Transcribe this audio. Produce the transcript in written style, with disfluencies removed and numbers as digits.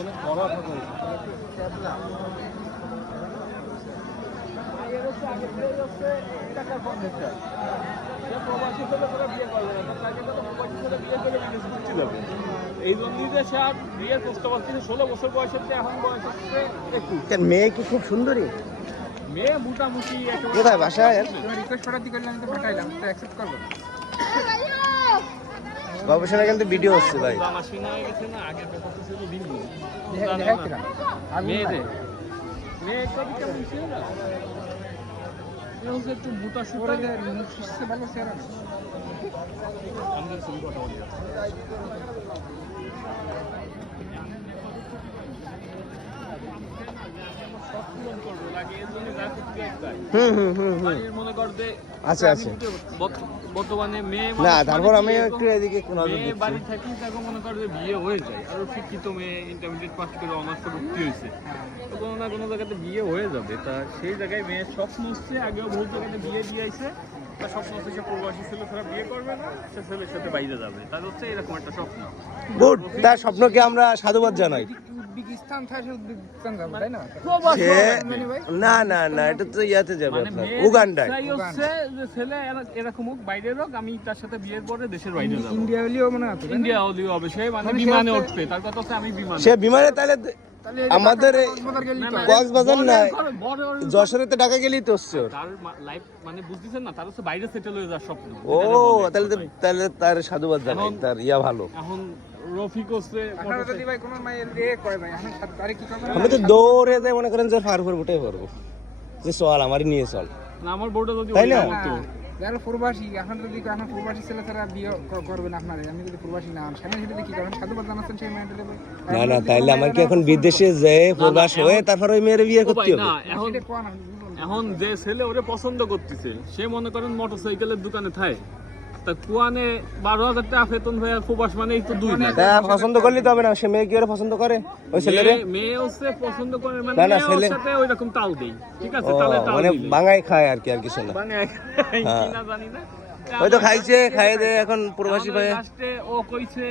অনেক বড় থাকে এই জন্যই যে সে আর বিয়ের প্রস্তাব আসছে 16 বছর বয়সের এখন বয়স হচ্ছে 21। মেয়ে কি খুব সুন্দরী? মেয়ে মোটামুটি কোথায় বাসায়? রিকোয়েস্ট করার দিকে আমি তো পাঠাইলাম, তো অ্যাকসেপ্ট করবো। গবেষণা কিন্তু ভিডিও হচ্ছে ভাই। মাসিনা হয়ে গেছে না, আগের ব্যাপার তো ছিল দিন মেয়ে কবি কেমন ছিল না, একটু মোটা সুতা ভালো চেহারা না। আমাদের ছবি কথা বলি মনে করতে আচ্ছা আচ্ছা বর্তমানে মেয়ে না, তারপর আমি একটু এদিকে মেয়ে বাড়ি থাকি তাকে মনে করে বিয়ে হয়ে যায়, আর শিক্ষিত মেয়ে ইন্টারমিডিয়েট পাস করে অনার্সে ভর্তি হয়েছে, তো কোনো না কোনো জায়গাতে বিয়ে হয়ে যাবে। তা সেই জায়গায় মেয়ের স্বপ্ন হচ্ছে, আগেও বহু জায়গাতে বিয়ে দিয়েছে, তার স্বপ্ন হচ্ছে সে প্রবাসী ছেলে ছাড়া বিয়ে করবে না, সে ছেলের সাথে বাইরে যাবে, তার হচ্ছে এরকম একটা স্বপ্ন। গুড, তার স্বপ্নকে আমরা সাধুবাদ জানাই। না না না, এটা তো ইয়াতে যাবে আপনার উগান্ডায়। ছেলে এরকম হোক, বাইরের হোক, আমি তার সাথে বিয়ের পরে দেশের বাইরে যাবো। ইন্ডিয়া হলেও হবে, সে মানে বিমানে উঠবে, তার কথা হচ্ছে আমি বিমানে। সে বিমানে তাহলে আমাদের কক্সবাজার না যশোরেতে ঢাকা গেলেই তো হচ্ছে তার লাইফ, মানে বুঝতেছেন না, তার হচ্ছে বাইরে সেটেল হয়ে যাওয়ার স্বপ্ন। ও তাহলে তার সাধুবাদ জানাই, তার ইয়া ভালো। এখন রফিক হচ্ছে আমি তো দৌড়ে যাই, মনে করেন যে ফার ফার উঠে পারবো, যে চল আমারই নিয়ে চল না, আমার বউটা যদি তাই না? প্রবাসী এখন যদি এখন প্রবাসী ছেলে ছাড়া বিয়ে করবেন আপনারা, আমি যদি প্রবাসী না স্বামী হিসেবে কি করেন সাধুবাদ জানাচ্ছেন সেই মেয়েটা? না না, তাইলে আমার কি এখন বিদেশে যেয়ে প্রবাস হয়ে তারপর ওই মেয়ের বিয়ে করতে হবে? না, এখন যে ছেলে ওরে পছন্দ করতেছে, সে মনে করেন মোটরসাইকেলের দোকানে থাকে, তা কুয়ানে 12,000 টাকা বেতন হয়ে প্রবাস মানে এই তো 2 না। পছন্দ করলে তো হবে না, সে মেয়ে কি ওরা পছন্দ করে? ওই ছেলেরে মেয়ে হচ্ছে পছন্দ করে, মানে না না, মেয়ের ছেলে সাথে ওইরকম তাল দেই, ঠিক আছে, তালে তাল মানে দিলে বাঙাই খায় আর কি, আর কিছু না। বাঙাই কি না জানি না, হয়তো খাইছে, খাইয়ে দেয় এখন প্রবাসী ভাই। লাস্টে ও কইছে